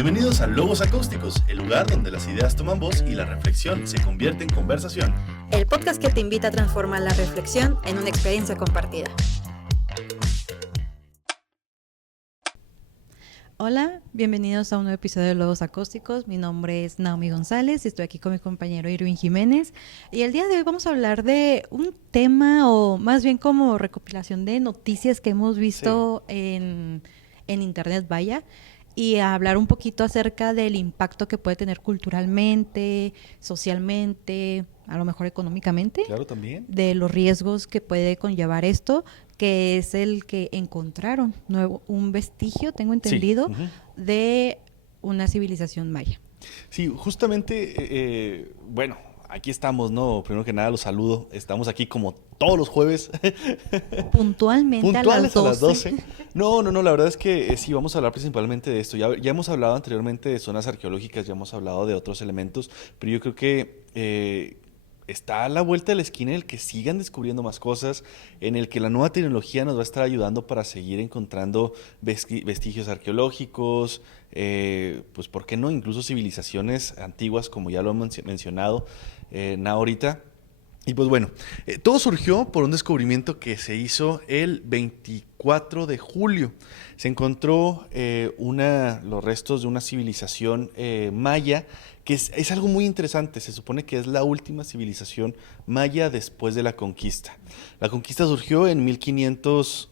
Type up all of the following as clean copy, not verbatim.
Bienvenidos a Logos Acústicos, el lugar donde las ideas toman voz y la reflexión se convierte en conversación. El podcast que te invita a transformar la reflexión en una experiencia compartida. Hola, bienvenidos a un nuevo episodio de Logos Acústicos. Mi nombre es Naomi González y estoy aquí con mi compañero Irwin Jiménez. Y el día de hoy vamos a hablar de un tema, o más bien como recopilación de noticias que hemos visto en internet, vaya, y a hablar un poquito acerca del impacto que puede tener culturalmente, socialmente, a lo mejor económicamente. Claro, también. De los riesgos que puede conllevar esto, que es el que encontraron un vestigio, tengo entendido, Sí. de una civilización maya. Sí, justamente, bueno, aquí estamos, ¿no? Primero que nada los saludo. Estamos aquí como todos los jueves. Puntualmente Puntuales a las 12. No, la verdad es que sí, vamos a hablar principalmente de esto. Ya hemos hablado anteriormente de zonas arqueológicas, ya hemos hablado de otros elementos, pero yo creo que está a la vuelta de la esquina en el que sigan descubriendo más cosas, en el que la nueva tecnología nos va a estar ayudando para seguir encontrando vestigios arqueológicos, pues por qué no, incluso civilizaciones antiguas, como ya lo hemos mencionado ahorita. Y pues bueno, todo surgió por un descubrimiento que se hizo el 24 de julio. Se encontró los restos de una civilización maya, que es algo muy interesante. Se supone que es la última civilización maya después de la conquista. La conquista surgió en 1500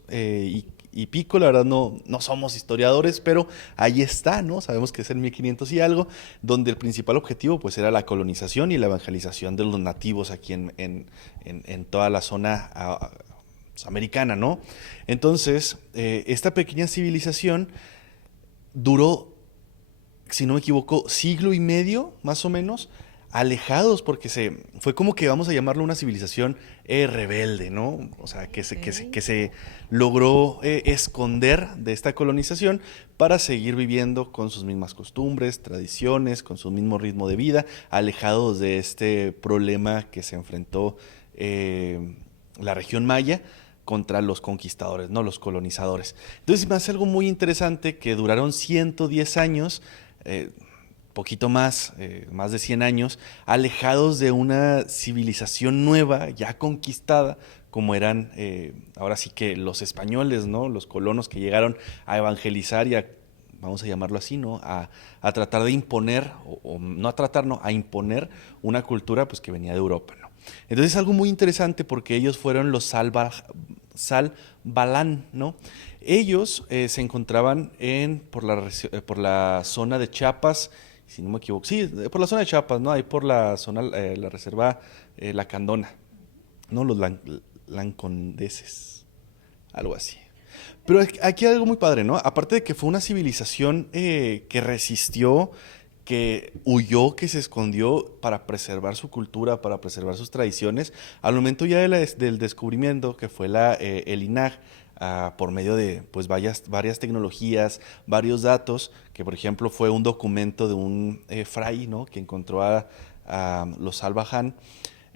y pico, la verdad no somos historiadores, pero ahí está, ¿no? Sabemos que es en 1500 y algo, donde el principal objetivo pues era la colonización y la evangelización de los nativos aquí en toda la zona americana, ¿no? Entonces, esta pequeña civilización duró, si no me equivoco, siglo y medio, más o menos, alejados, porque fue como que vamos a llamarlo una civilización rebelde, ¿no? O sea, que se logró esconder de esta colonización para seguir viviendo con sus mismas costumbres, tradiciones, con su mismo ritmo de vida, alejados de este problema que se enfrentó la región maya contra los conquistadores, ¿no? Los colonizadores. Entonces me hace algo muy interesante que duraron 110 años, poquito más de 100 años, alejados de una civilización nueva, ya conquistada, como eran ahora sí que los españoles, ¿no? Los colonos que llegaron a evangelizar y vamos a llamarlo así, ¿no? A tratar de imponer, o no a tratar, no, a imponer una cultura pues que venía de Europa, ¿no? Entonces es algo muy interesante porque ellos fueron los Salbalán, ¿no? Ellos se encontraban por la zona de Chiapas, si no me equivoco, sí, por la zona de Chiapas, ¿no? Ahí por la zona, la reserva La Candona, ¿no? Los lancondeses, algo así. Pero aquí hay algo muy padre, ¿no? Aparte de que fue una civilización que resistió, que huyó, que se escondió para preservar su cultura, para preservar sus tradiciones, al momento ya del descubrimiento, que fue el INAH, por medio de pues varias tecnologías, varios datos, que por ejemplo fue un documento de un fray, ¿no? Que encontró a los Salvaján,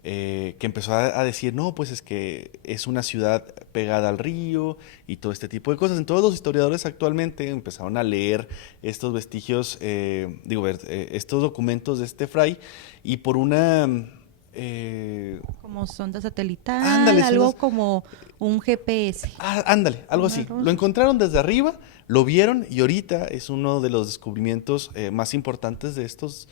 que empezó a decir, no, pues es que es una ciudad pegada al río y todo este tipo de cosas. Entonces los historiadores actualmente empezaron a leer estos vestigios, estos documentos de este fray, y por una... Como sonda satelital, ándale, algo como un GPS. Ándale, algo así. Lo encontraron desde arriba, lo vieron, y ahorita es uno de los descubrimientos más importantes de estos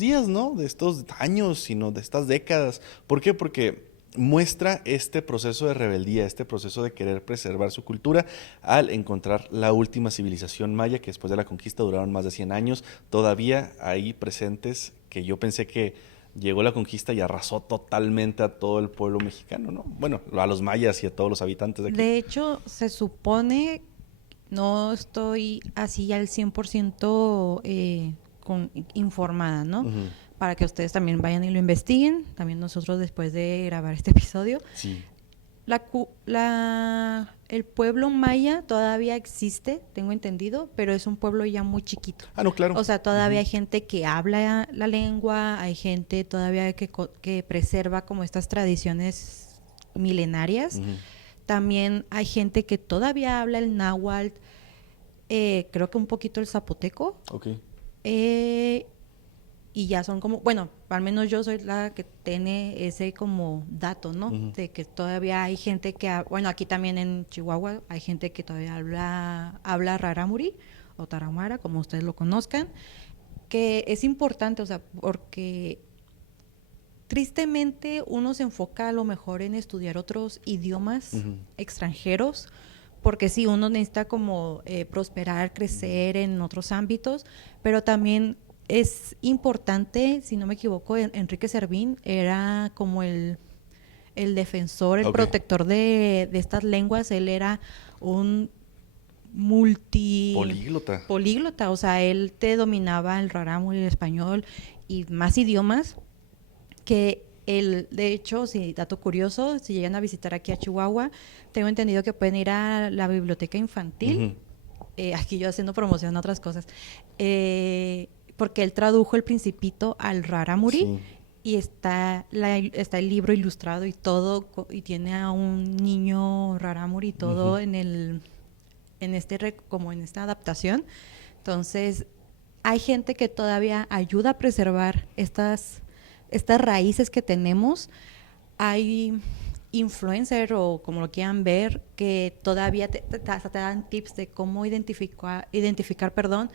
días, ¿no? De estos años, sino de estas décadas. ¿Por qué? Porque muestra este proceso de rebeldía, este proceso de querer preservar su cultura al encontrar la última civilización maya, que después de la conquista duraron más de 100 años, todavía ahí presentes, que yo pensé que llegó la conquista y arrasó totalmente a todo el pueblo mexicano, ¿no? Bueno, a los mayas y a todos los habitantes de aquí. De hecho, se supone, no estoy así al 100% informada, ¿no? Uh-huh. Para que ustedes también vayan y lo investiguen, también nosotros después de grabar este episodio. Sí. El pueblo maya todavía existe, tengo entendido, pero es un pueblo ya muy chiquito. Ah, no, claro. O sea, todavía hay gente que habla la lengua, hay gente todavía que preserva como estas tradiciones milenarias. Uh-huh. También hay gente que todavía habla el náhuatl. creo que un poquito el zapoteco. Ok. Y ya son como, bueno, al menos yo soy la que tiene ese como dato, ¿no? Ujú. De que todavía hay gente que, bueno, aquí también en Chihuahua hay gente que todavía habla rarámuri o tarahumara, como ustedes lo conozcan, que es importante, o sea, porque tristemente uno se enfoca a lo mejor en estudiar otros idiomas Ujú. extranjeros, porque sí, uno necesita como prosperar, crecer en otros ámbitos, pero también es importante, si no me equivoco, Enrique Servín era como el defensor, el Ok. protector de estas lenguas. Él era un multi Políglota. políglota, o sea, él te dominaba el rarámuri, el español y más idiomas que él, de hecho, si dato curioso, si llegan a visitar aquí a Chihuahua, tengo entendido que pueden ir a la biblioteca infantil. Ujú. Aquí yo haciendo promoción a otras cosas, porque él tradujo El Principito al rarámuri Sí. y está el libro ilustrado y todo, y tiene a un niño rarámuri y todo Ujú. como en esta adaptación. Entonces, hay gente que todavía ayuda a preservar estas raíces que tenemos. Hay influencer o como lo quieran ver que todavía hasta te dan tips de cómo identificar, perdón,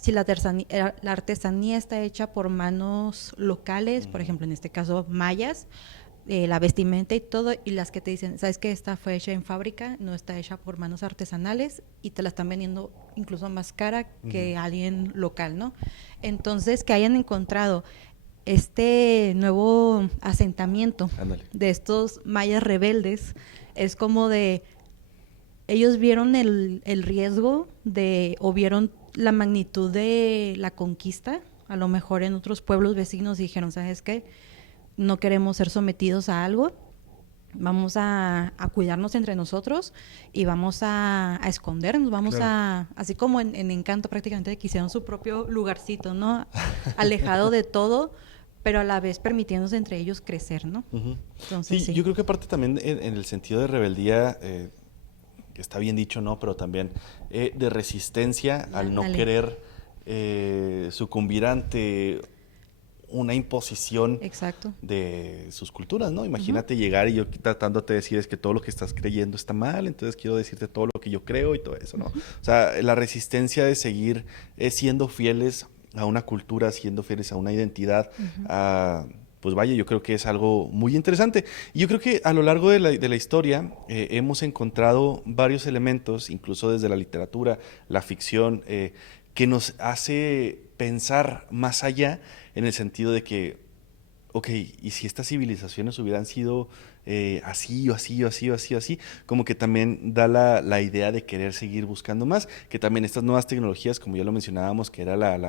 si la artesanía está hecha por manos locales, por ejemplo, en este caso mayas, la vestimenta y todo, y las que te dicen, sabes que esta fue hecha en fábrica, no está hecha por manos artesanales, y te la están vendiendo incluso más cara que alguien local, ¿no? Entonces, que hayan encontrado este nuevo asentamiento Ándale. de estos mayas rebeldes, es como de, ellos vieron el riesgo o vieron la magnitud de la conquista, a lo mejor en otros pueblos vecinos, y dijeron, ¿sabes qué? No queremos ser sometidos a algo, vamos a cuidarnos entre nosotros y vamos a escondernos, vamos Claro. así como en Encanto prácticamente, que hicieron su propio lugarcito, ¿no? Alejado de todo, pero a la vez permitiéndose entre ellos crecer, ¿no? Ujú. Entonces, Sí, sí. yo creo que aparte también en el sentido de rebeldía, que está bien dicho, ¿no? Pero también de resistencia al no Ándale. querer sucumbir ante una imposición Exacto. de sus culturas, ¿no? Ujú. Imagínate llegar y yo tratándote de decir es que todo lo que estás creyendo está mal, entonces quiero decirte todo lo que yo creo y todo eso, ¿no? Ujú. O sea, la resistencia de seguir siendo fieles a una cultura, siendo fieles a una identidad, Ujú. pues vaya, yo creo que es algo muy interesante. Y yo creo que a lo largo de la historia hemos encontrado varios elementos, incluso desde la literatura, la ficción, que nos hace pensar más allá en el sentido de que, ok, y si estas civilizaciones hubieran sido así o así o así o así o así, como que también da la idea de querer seguir buscando más, que también estas nuevas tecnologías, como ya lo mencionábamos, que era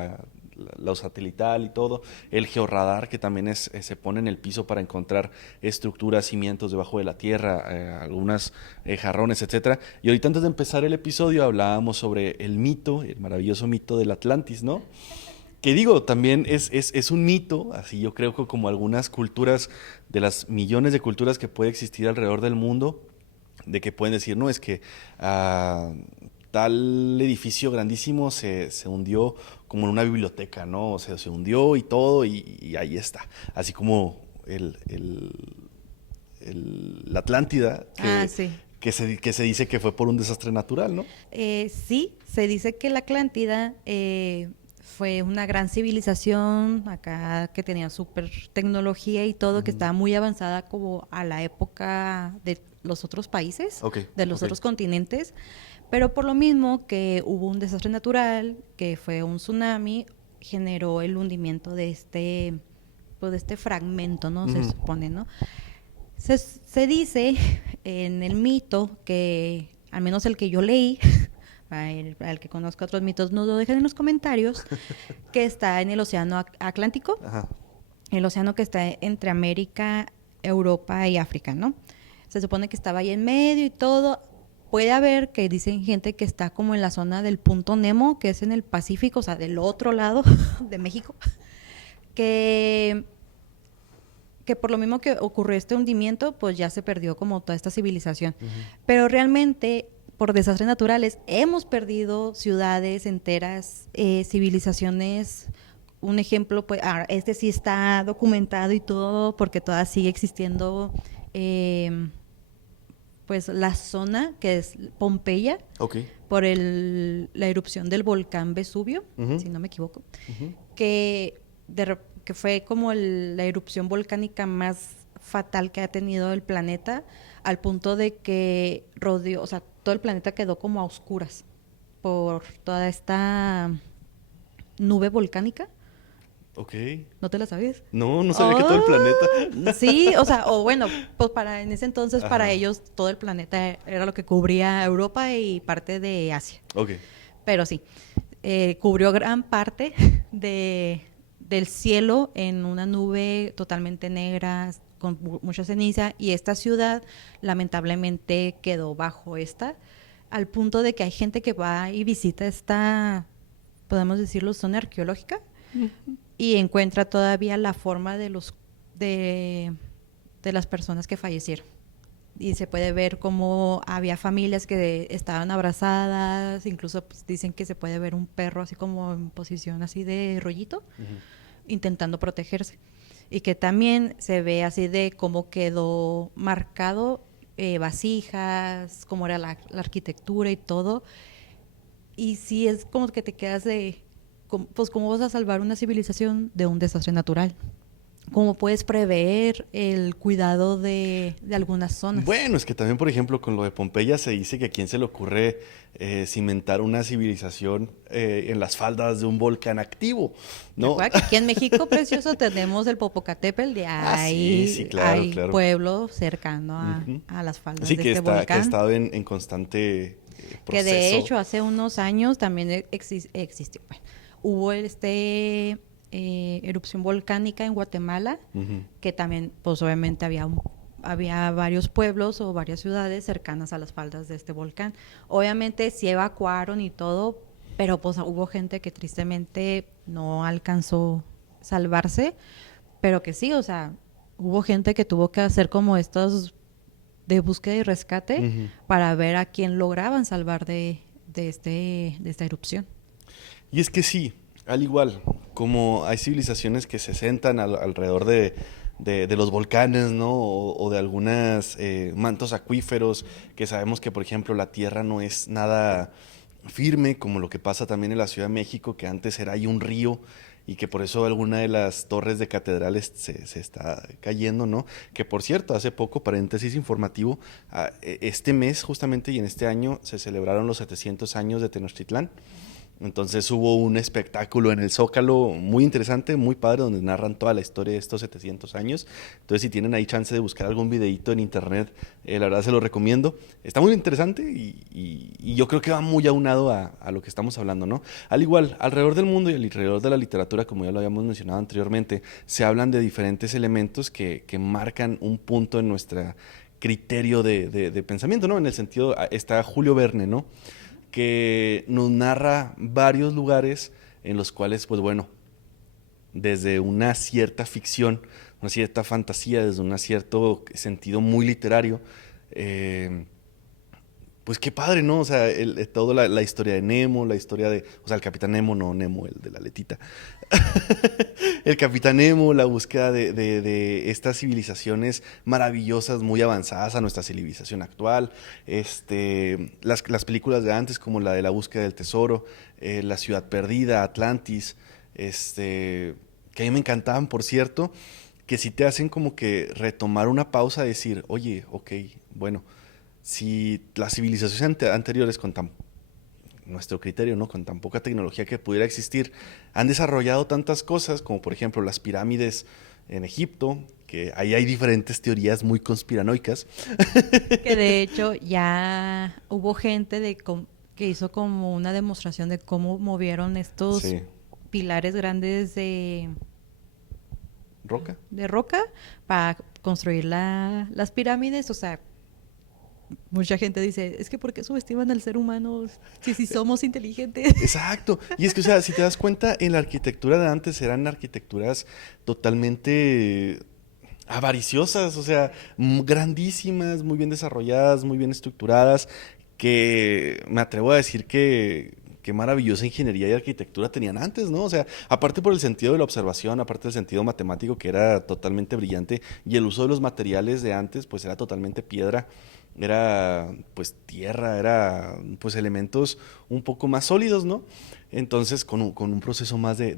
lo satelital y todo, el georradar que también se pone en el piso para encontrar estructuras, cimientos debajo de la tierra, algunas jarrones, etcétera. Y ahorita antes de empezar el episodio hablábamos sobre el mito, el maravilloso mito del Atlantis, ¿no? Que digo, también es un mito, así yo creo que como algunas culturas, de las millones de culturas que puede existir alrededor del mundo, de que pueden decir, no, es que tal edificio grandísimo se hundió como en una biblioteca, ¿no? O sea, se hundió y todo y ahí está. Así como la Atlántida, Ah, sí. que se dice que fue por un desastre natural, ¿no? Sí, se dice que la Atlántida fue una gran civilización acá que tenía súper tecnología y todo, que Ujú. estaba muy avanzada como a la época de los otros países, Ok, de los ok. otros continentes, pero por lo mismo que hubo un desastre natural, que fue un tsunami, generó el hundimiento pues de este fragmento, ¿no? Se Ujú. supone, ¿no? Se dice en el mito que, al menos el que yo leí, para el que conozca otros mitos, nos lo dejen en los comentarios, que está en el océano Atlántico, Ajá. el océano que está entre América, Europa y África, ¿no? Se supone que estaba ahí en medio y todo. Puede haber que dicen gente que está como en la zona del punto Nemo, que es en el Pacífico, o sea, del otro lado de México, que por lo mismo que ocurrió este hundimiento, pues ya se perdió como toda esta civilización. Ujú. Pero realmente, por desastres naturales, hemos perdido ciudades enteras, civilizaciones. Un ejemplo, pues, este sí está documentado y todo, porque todavía sigue existiendo, pues, la zona que es Pompeya, Ok. por la erupción del volcán Vesubio, Ujú. si no me equivoco, Ujú. que fue como la erupción volcánica más fatal que ha tenido el planeta, al punto de que rodeó, o sea, todo el planeta quedó como a oscuras por toda esta nube volcánica. Ok. ¿No te la sabías? No, no sabía que todo el planeta. Sí, o sea, o bueno, pues en ese entonces para Ajá. ellos todo el planeta era lo que cubría Europa y parte de Asia. Ok. Pero sí, cubrió gran parte del cielo en una nube totalmente negra, con mucha ceniza, y esta ciudad lamentablemente quedó bajo esta, al punto de que hay gente que va y visita esta, podemos decirlo, zona arqueológica, y encuentra todavía la forma de, de las personas que fallecieron. Y se puede ver cómo había familias que estaban abrazadas, incluso pues, dicen que se puede ver un perro así como en posición así de rollito, Ujú. intentando protegerse. Y que también se ve así de cómo quedó marcado, vasijas, cómo era la arquitectura y todo. Y sí es como que te quedas pues cómo vas a salvar una civilización de un desastre natural. ¿Cómo puedes prever el cuidado de algunas zonas? Bueno, es que también, por ejemplo, con lo de Pompeya se dice que a quién se le ocurre cimentar una civilización en las faldas de un volcán activo, ¿no? Recuerda que aquí en México, precioso, tenemos el Popocatépetl, de Ah, sí, ahí sí, claro, hay claro. pueblo cercano Ujú. a las faldas Sí, de que este que ha volcán, estado en constante que de proceso. hecho hace unos años también existió. Bueno, hubo erupción volcánica en Guatemala, Ujú. que también, pues obviamente había varios pueblos o varias ciudades cercanas a las faldas de este volcán. Obviamente sí evacuaron y todo, pero pues hubo gente que tristemente no alcanzó salvarse, pero que sí, o sea, hubo gente que tuvo que hacer como estos de búsqueda y rescate Ujú. para ver a quién lograban salvar de esta erupción. Y es que sí, al igual, como hay civilizaciones que se sentan alrededor de los volcanes, ¿no? O de algunos mantos acuíferos, que sabemos que, por ejemplo, la tierra no es nada firme, como lo que pasa también en la Ciudad de México, que antes era ahí un río y que por eso alguna de las torres de catedrales se está cayendo, ¿no? Que por cierto, hace poco, paréntesis informativo, este mes justamente y en este año se celebraron los 700 años de Tenochtitlán. Entonces hubo un espectáculo en el Zócalo muy interesante, muy padre, donde narran toda la historia de estos 700 años. Entonces si tienen ahí chance de buscar algún videíto en internet, la verdad se lo recomiendo. Está muy interesante y yo creo que va muy aunado a lo que estamos hablando, ¿no? Al igual, alrededor del mundo y alrededor de la literatura, como ya lo habíamos mencionado anteriormente, se hablan de diferentes elementos que marcan un punto en nuestro criterio de pensamiento, ¿no? En el sentido, está Julio Verne, ¿no? Que nos narra varios lugares en los cuales, pues bueno, desde una cierta ficción, una cierta fantasía, desde un cierto sentido muy literario, eh, pues qué padre, ¿no? O sea, toda la historia de Nemo, la historia de, o sea, el Capitán Nemo, no Nemo, el de la letita. El Capitán Nemo, la búsqueda de estas civilizaciones maravillosas, muy avanzadas a nuestra civilización actual. Las películas de antes, como la de la búsqueda del tesoro, La ciudad perdida, Atlantis, que a mí me encantaban, por cierto, que sí te hacen como que retomar una pausa y decir, oye, ok, bueno, si las civilizaciones anteriores con nuestro criterio, ¿no? Con tan poca tecnología que pudiera existir, han desarrollado tantas cosas, como por ejemplo las pirámides en Egipto, que ahí hay diferentes teorías muy conspiranoicas. Que de hecho ya hubo gente que hizo como una demostración de cómo movieron estos Sí. pilares grandes ¿Roca? de roca para construir las pirámides. O sea, mucha gente dice, es que ¿por qué subestiman al ser humano si somos inteligentes? Exacto. Y es que, o sea, si te das cuenta, en la arquitectura de antes eran arquitecturas totalmente avariciosas, o sea, grandísimas, muy bien desarrolladas, muy bien estructuradas, que me atrevo a decir que qué maravillosa ingeniería y arquitectura tenían antes, ¿no? O sea, aparte por el sentido de la observación, aparte del sentido matemático que era totalmente brillante y el uso de los materiales de antes, pues era totalmente piedra, era pues tierra, era pues elementos un poco más sólidos, ¿no? Entonces, con un proceso más de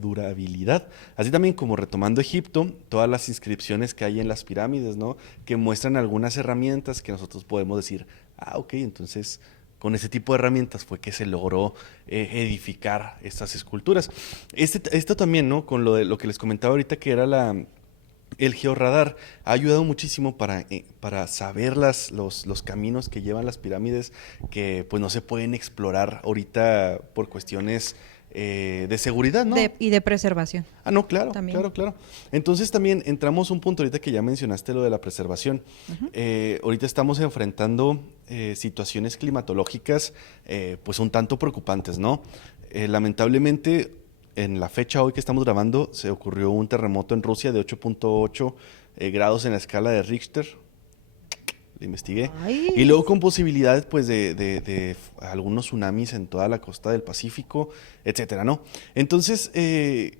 durabilidad. Así también como retomando Egipto, todas las inscripciones que hay en las pirámides, ¿no? Que muestran algunas herramientas que nosotros podemos decir, ah, ok, entonces con ese tipo de herramientas fue que se logró edificar estas esculturas. Esto también, ¿no? Con lo que les comentaba ahorita, que era el georradar, ha ayudado muchísimo para saber los caminos que llevan las pirámides, que pues no se pueden explorar ahorita por cuestiones de seguridad, ¿no? Y de preservación. Ah, no, claro, También. claro, claro. Entonces también entramos un punto ahorita que ya mencionaste lo de la preservación. Ahorita estamos enfrentando situaciones climatológicas pues un tanto preocupantes, ¿no? Lamentablemente, en la fecha hoy que estamos grabando, se ocurrió un terremoto en Rusia de 8.8 grados en la escala de Richter. Lo investigué. Ay. Y luego con posibilidades pues de algunos tsunamis en toda la costa del Pacífico, etcétera, ¿no? Entonces, el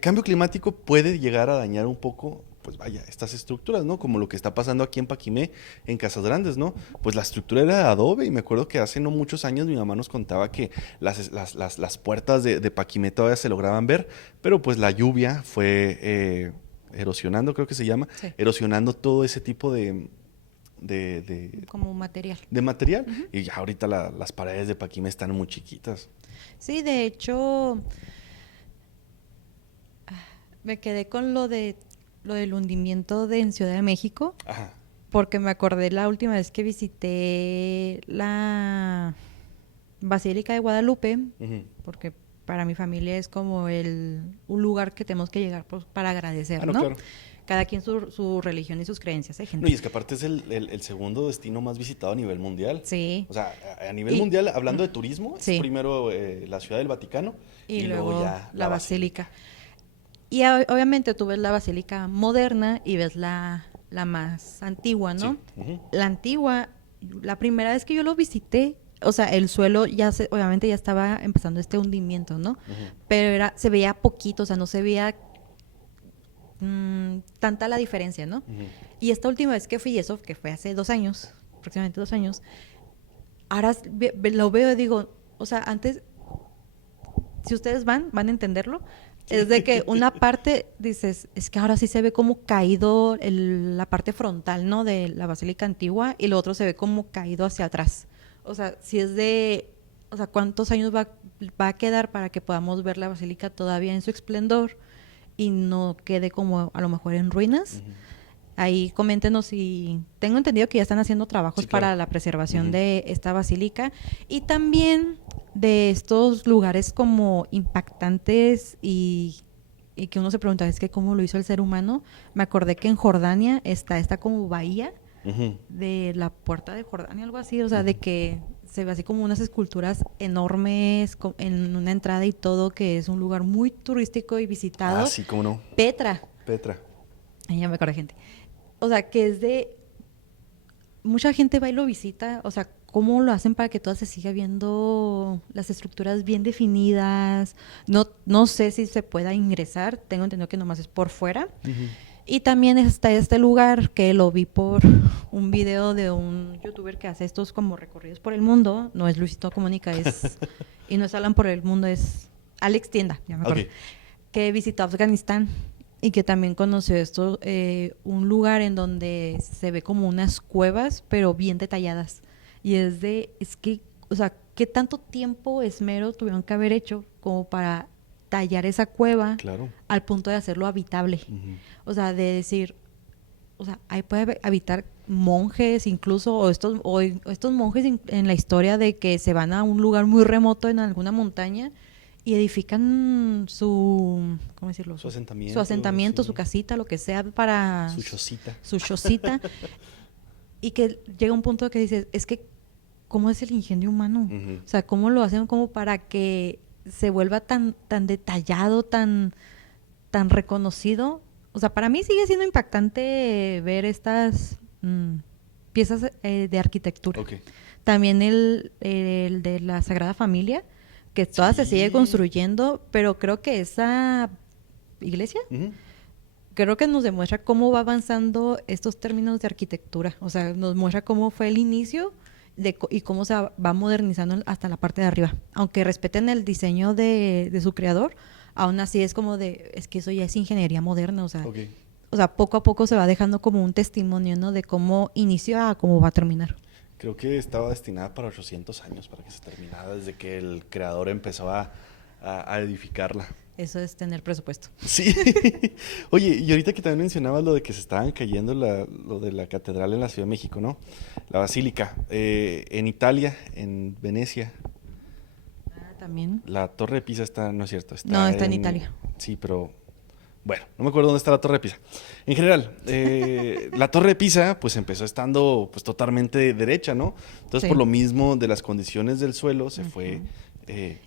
cambio climático puede llegar a dañar un poco, pues vaya, estas estructuras, ¿no? Como lo que está pasando aquí en Paquimé, en Casas Grandes, ¿no? Pues la estructura era de adobe y me acuerdo que hace no muchos años mi mamá nos contaba que las puertas de Paquimé todavía se lograban ver, pero pues la lluvia fue erosionando, creo que se llama, Sí. erosionando todo ese tipo de Como material. material. Y ya ahorita las paredes de Paquimé están muy chiquitas. Sí, de hecho, me quedé con lo del hundimiento en Ciudad de México, Ajá. porque me acordé la última vez que visité la Basílica de Guadalupe, Ujú. porque para mi familia es como un lugar que tenemos que llegar pues, para agradecer, Ah, no, ¿no? claro. Cada quien su religión y sus creencias, ¿eh, gente? No, y es que aparte es el segundo destino más visitado a nivel mundial. Sí. O sea, a nivel Y- mundial, hablando de turismo, es Sí. primero la Ciudad del Vaticano Y luego ya la basílica. Y obviamente tú ves la basílica moderna y ves la más antigua, ¿no? Sí. Ujú. La antigua, la primera vez que yo lo visité, o sea, el suelo obviamente ya estaba empezando este hundimiento, ¿no? Ujú. Pero se veía poquito, o sea, no se veía tanta la diferencia, ¿no? Ujú. Y esta última vez que fui, eso que fue hace 2 años, aproximadamente 2 años, ahora lo veo y digo, o sea, antes, si ustedes van a entenderlo, es de que una parte, dices, es que ahora sí se ve como caído la parte frontal, ¿no? De la basílica antigua y lo otro se ve como caído hacia atrás. O sea, si es o sea, ¿cuántos años va a quedar para que podamos ver la basílica todavía en su esplendor y no quede como a lo mejor en ruinas? Ujú. Ahí coméntenos si tengo entendido que ya están haciendo trabajos Sí, claro. para la preservación Ujú. de esta basílica y también de estos lugares como impactantes y que uno se pregunta, es que cómo lo hizo el ser humano. Me acordé que en Jordania está esta como bahía Ujú. de la puerta de Jordania, algo así, o sea, de que se ve así como unas esculturas enormes en una entrada y todo, que es un lugar muy turístico y visitado. Ah, sí, cómo no. Petra, Petra. ahí ya me acordé, gente. O sea, que es mucha gente va y lo visita, o sea, cómo lo hacen para que todas se siga viendo las estructuras bien definidas. No sé si se pueda ingresar, tengo entendido que nomás es por fuera. Ujú. Y también está este lugar que lo vi por un video de un youtuber que hace estos como recorridos por el mundo. No es Luisito Comunica, y no es Alan por el mundo, es Alex Tienda, ya me acuerdo. Ok. Que visitó Afganistán y que también conoció un lugar en donde se ve como unas cuevas, pero bien detalladas. Y es que, o sea, ¿qué tanto tiempo, esmero tuvieron que haber hecho como para tallar esa cueva Claro. al punto de hacerlo habitable? Ujú. O sea, de decir, o sea, ahí puede habitar monjes incluso, o estos monjes en la historia de que se van a un lugar muy remoto en alguna montaña y edifican ¿cómo decirlo? Su asentamiento, Su asentamiento, sí. su casita, lo que sea para Su chocita. su chocita. Y que llega un punto que dices, es que, ¿cómo es el ingenio humano? Ujú. O sea, ¿cómo lo hacen como para que se vuelva tan detallado, tan reconocido? O sea, para mí sigue siendo impactante ver estas piezas de arquitectura. Ok. También el de la Sagrada Familia, que toda se sigue Sí. construyendo, pero creo que esa iglesia, Ujú. creo que nos demuestra cómo va avanzando estos términos de arquitectura. O sea, nos muestra cómo fue el inicio y cómo se va modernizando hasta la parte de arriba. Aunque respeten el diseño de su creador, aún así es como es que eso ya es ingeniería moderna. Ok. O sea, poco a poco se va dejando como un testimonio, ¿no? De cómo inició a cómo va a terminar. Creo que estaba destinada para 800 años para que se terminara desde que el creador empezó a edificarla. Eso es tener presupuesto. Sí. Oye, y ahorita que también mencionabas lo de que se estaban cayendo lo de la catedral en la Ciudad de México, ¿no? La basílica. En Italia, en Venecia, También. la Torre de Pisa está, no es cierto, No, está en Italia. Sí, pero bueno, no me acuerdo dónde está la Torre de Pisa. En general, la Torre de Pisa pues empezó estando pues totalmente derecha, ¿no? Entonces Sí. por lo mismo de las condiciones del suelo se fue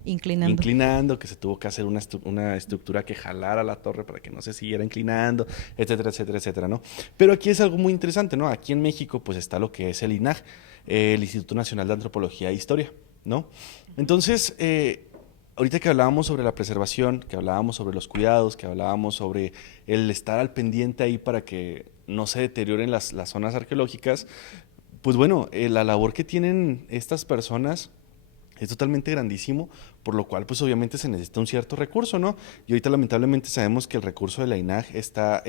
Inclinando. que se tuvo que hacer una estructura que jalara la torre para que no se siguiera inclinando, etcétera, etcétera, etcétera, ¿no? Pero aquí es algo muy interesante, ¿no? Aquí en México pues está lo que es el INAH, el Instituto Nacional de Antropología e Historia, ¿no? Entonces, ahorita que hablábamos sobre la preservación, que hablábamos sobre los cuidados, que hablábamos sobre el estar al pendiente ahí para que no se deterioren las zonas arqueológicas, pues bueno, la labor que tienen estas personas es totalmente grandísimo, por lo cual pues obviamente se necesita un cierto recurso, ¿no? Y ahorita lamentablemente sabemos que el recurso de la INAH está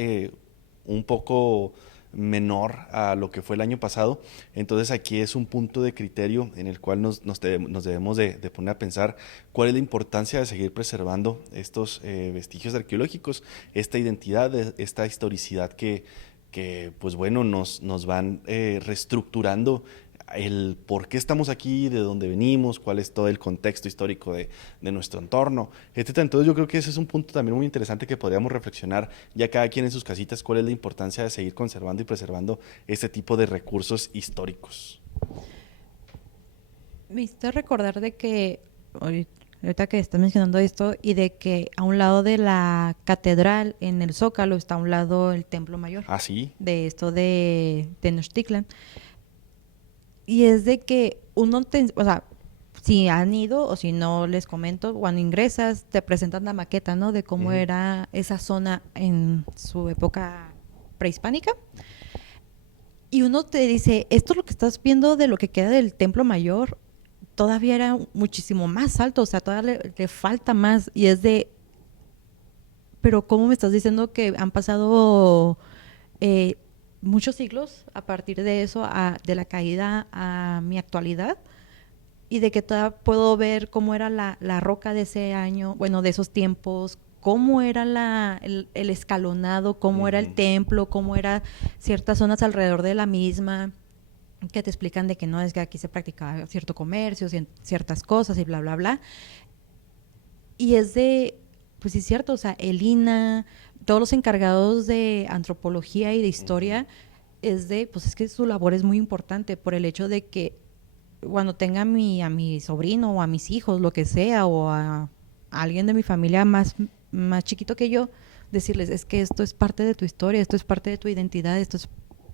un poco menor a lo que fue el año pasado, entonces aquí es un punto de criterio en el cual nos debemos de poner a pensar cuál es la importancia de seguir preservando estos vestigios arqueológicos, esta identidad, esta historicidad que pues bueno, nos van reestructurando el por qué estamos aquí, de dónde venimos, cuál es todo el contexto histórico de nuestro entorno, etcétera. Entonces yo creo que ese es un punto también muy interesante que podríamos reflexionar ya cada quien en sus casitas, cuál es la importancia de seguir conservando y preservando este tipo de recursos históricos. Me hiciste recordar de que, ahorita que estás mencionando esto, y de que a un lado de la catedral, en el Zócalo, está a un lado el Templo Mayor. Ah, sí. De esto de Tenochtitlan. Y es de que o sea, si han ido o si no les comento, cuando ingresas te presentan la maqueta, ¿no? De cómo era esa zona en su época prehispánica. Y uno te dice, esto es lo que estás viendo de lo que queda del Templo Mayor, todavía era muchísimo más alto, o sea, todavía le falta más. Y es de, pero ¿cómo me estás diciendo que han pasado muchos siglos a partir de eso, de la caída a mi actualidad? Y de que todavía puedo ver cómo era la roca de ese año, bueno, de esos tiempos, cómo era el escalonado, cómo era el templo, cómo eran ciertas zonas alrededor de la misma, que te explican de que no, es que aquí se practicaba cierto comercio, ciertas cosas y bla, bla, bla. Y es de, pues sí es cierto, o sea, el INAH, todos los encargados de antropología y de historia, es de, pues es que su labor es muy importante por el hecho de que cuando tenga a mi sobrino o a mis hijos, lo que sea, o a alguien de mi familia más chiquito que yo, decirles, es que esto es parte de tu historia, esto es parte de tu identidad,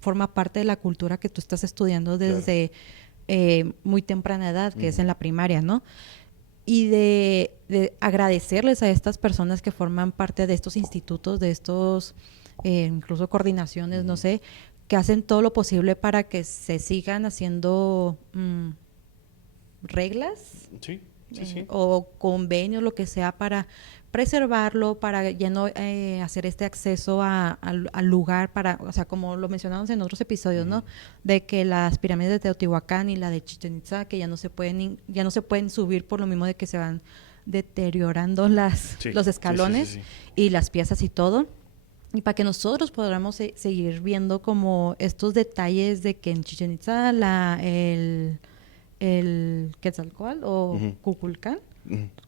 forma parte de la cultura que tú estás estudiando desde muy temprana edad, que es en la primaria, ¿no? Y de agradecerles a estas personas que forman parte de estos institutos, de estos incluso coordinaciones, no sé, que hacen todo lo posible para que se sigan haciendo reglas Sí, sí, sí. o convenios, lo que sea, para preservarlo, para ya no hacer este acceso al lugar, o sea, como lo mencionamos en otros episodios, ¿no? De que las pirámides de Teotihuacán y la de Chichén Itzá, que ya no se pueden subir por lo mismo de que se van deteriorando los escalones sí. y las piezas y todo. Y para que nosotros podamos seguir viendo como estos detalles de que en Chichén Itzá el Quetzalcóatl o Kukulcán,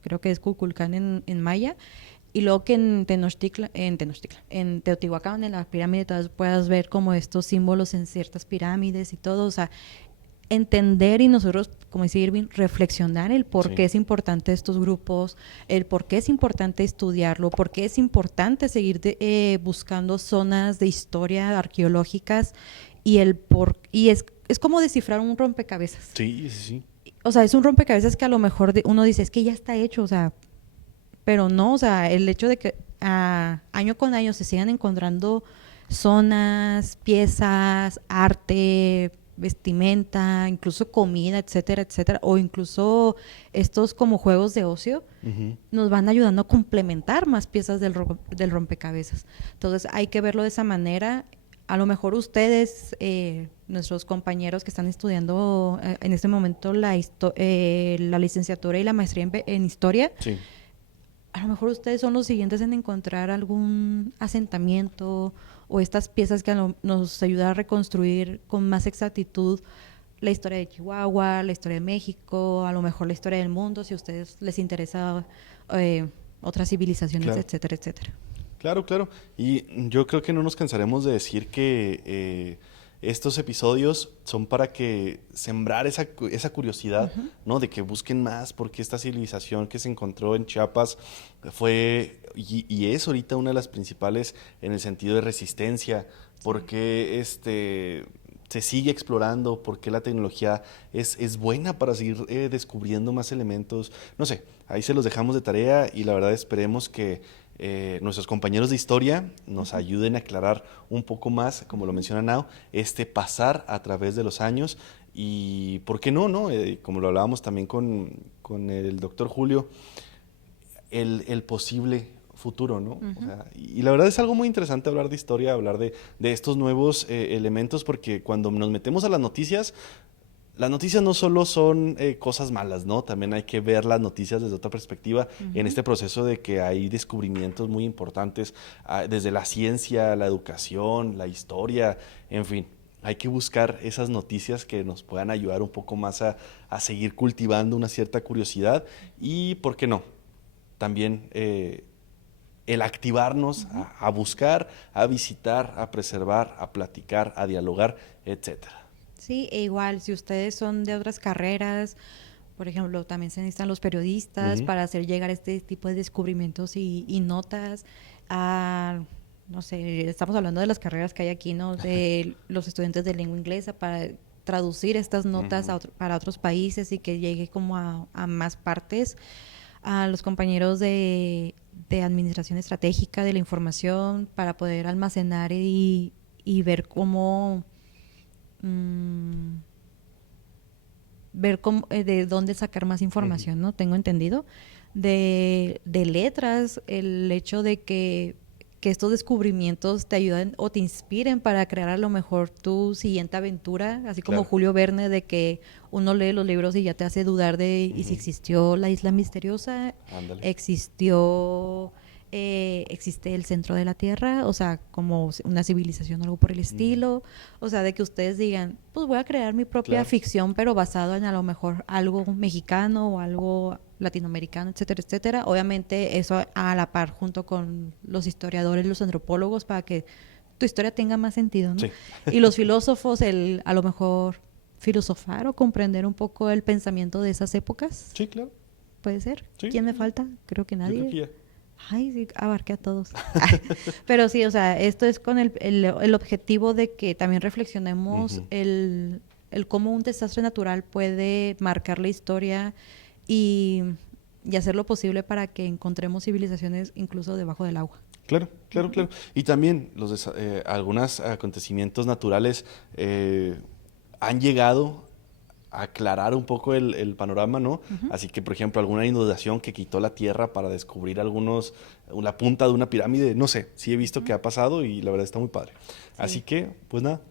creo que es Kukulcán en maya, y luego que en Teotihuacán, en la pirámide, puedas ver como estos símbolos en ciertas pirámides y todo, o sea, entender y nosotros, como dice Irving, reflexionar el por qué es importante estos grupos, el por qué es importante estudiarlo, por qué es importante seguir buscando zonas de historia arqueológicas y es como descifrar un rompecabezas. Sí, sí, sí. O sea, es un rompecabezas que a lo mejor uno dice, es que ya está hecho, o sea, pero no, o sea, el hecho de que año con año se sigan encontrando zonas, piezas, arte, vestimenta, incluso comida, etcétera, etcétera, o incluso estos como juegos de ocio, nos van ayudando a complementar más piezas del rompecabezas. Entonces hay que verlo de esa manera. A lo mejor ustedes, nuestros compañeros que están estudiando en este momento la licenciatura y la maestría en historia, Sí. a lo mejor ustedes son los siguientes en encontrar algún asentamiento o estas piezas que nos ayudan a reconstruir con más exactitud la historia de Chihuahua, la historia de México, a lo mejor la historia del mundo, si a ustedes les interesa otras civilizaciones, Claro. etcétera, etcétera. Claro, claro. Y yo creo que no nos cansaremos de decir que estos episodios son para que sembrar esa curiosidad, ¿no? De que busquen más, porque esta civilización que se encontró en Chiapas fue y es ahorita una de las principales en el sentido de resistencia, porque se sigue explorando, porque la tecnología es buena para seguir descubriendo más elementos. No sé, ahí se los dejamos de tarea y la verdad esperemos que nuestros compañeros de historia nos ayuden a aclarar un poco más, como lo menciona Nao, pasar a través de los años y, ¿por qué no? Como lo hablábamos también con el doctor Julio, el posible futuro, ¿no? O sea, y la verdad es algo muy interesante hablar de historia, hablar de estos nuevos elementos, porque cuando nos metemos a las noticias no solo son cosas malas, ¿no? También hay que ver las noticias desde otra perspectiva en este proceso de que hay descubrimientos muy importantes desde la ciencia, la educación, la historia, en fin. Hay que buscar esas noticias que nos puedan ayudar un poco más a seguir cultivando una cierta curiosidad y, ¿por qué no? También el activarnos a buscar, a visitar, a preservar, a platicar, a dialogar, etcétera. Sí, e igual, si ustedes son de otras carreras, por ejemplo, también se necesitan los periodistas para hacer llegar este tipo de descubrimientos y notas a, no sé, estamos hablando de las carreras que hay aquí, ¿no? De los estudiantes de lengua inglesa para traducir estas notas para otros países y que llegue como a más partes, a los compañeros de administración estratégica de la información para poder almacenar y ver cómo... ver cómo, de dónde sacar más información, ¿no? Tengo entendido. De letras, el hecho de que estos descubrimientos te ayuden o te inspiren para crear a lo mejor tu siguiente aventura, así como Claro. Julio Verne, de que uno lee los libros y ya te hace dudar de y si existió la isla misteriosa, Ándale. existe el centro de la Tierra, o sea, como una civilización o algo por el estilo, o sea, de que ustedes digan, pues voy a crear mi propia Claro. ficción, pero basado en a lo mejor algo mexicano o algo latinoamericano, etcétera, etcétera. Obviamente eso a la par junto con los historiadores, los antropólogos, para que tu historia tenga más sentido, ¿no? Sí. Y los filósofos, a lo mejor filosofar o comprender un poco el pensamiento de esas épocas, Sí, claro. puede ser. Sí, ¿Quién me sí. falta? Creo que Yo nadie. creo que ya. Ay, sí, abarqué a todos. Pero sí, o sea, esto es con el objetivo de que también reflexionemos el cómo un desastre natural puede marcar la historia y hacer lo posible para que encontremos civilizaciones incluso debajo del agua. Claro, claro, claro. Y también algunos acontecimientos naturales han llegado a aclarar un poco el panorama, ¿no? Así que, por ejemplo, alguna inundación que quitó la tierra para descubrir la punta de una pirámide, no sé, sí he visto que ha pasado y la verdad está muy padre. Así que, pues nada.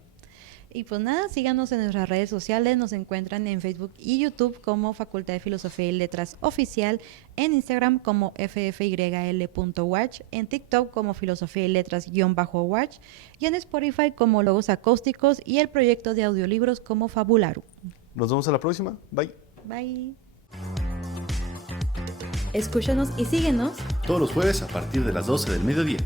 Y pues nada, síganos en nuestras redes sociales, nos encuentran en Facebook y YouTube como Facultad de Filosofía y Letras Oficial, en Instagram como ffyl.watch, en TikTok como Filosofía y Letras-watch y en Spotify como Logos Acústicos y el proyecto de audiolibros como Fabularu. Nos vemos a la próxima. Bye. Bye. Escúchanos y síguenos Todos los jueves a partir de las 12 del mediodía.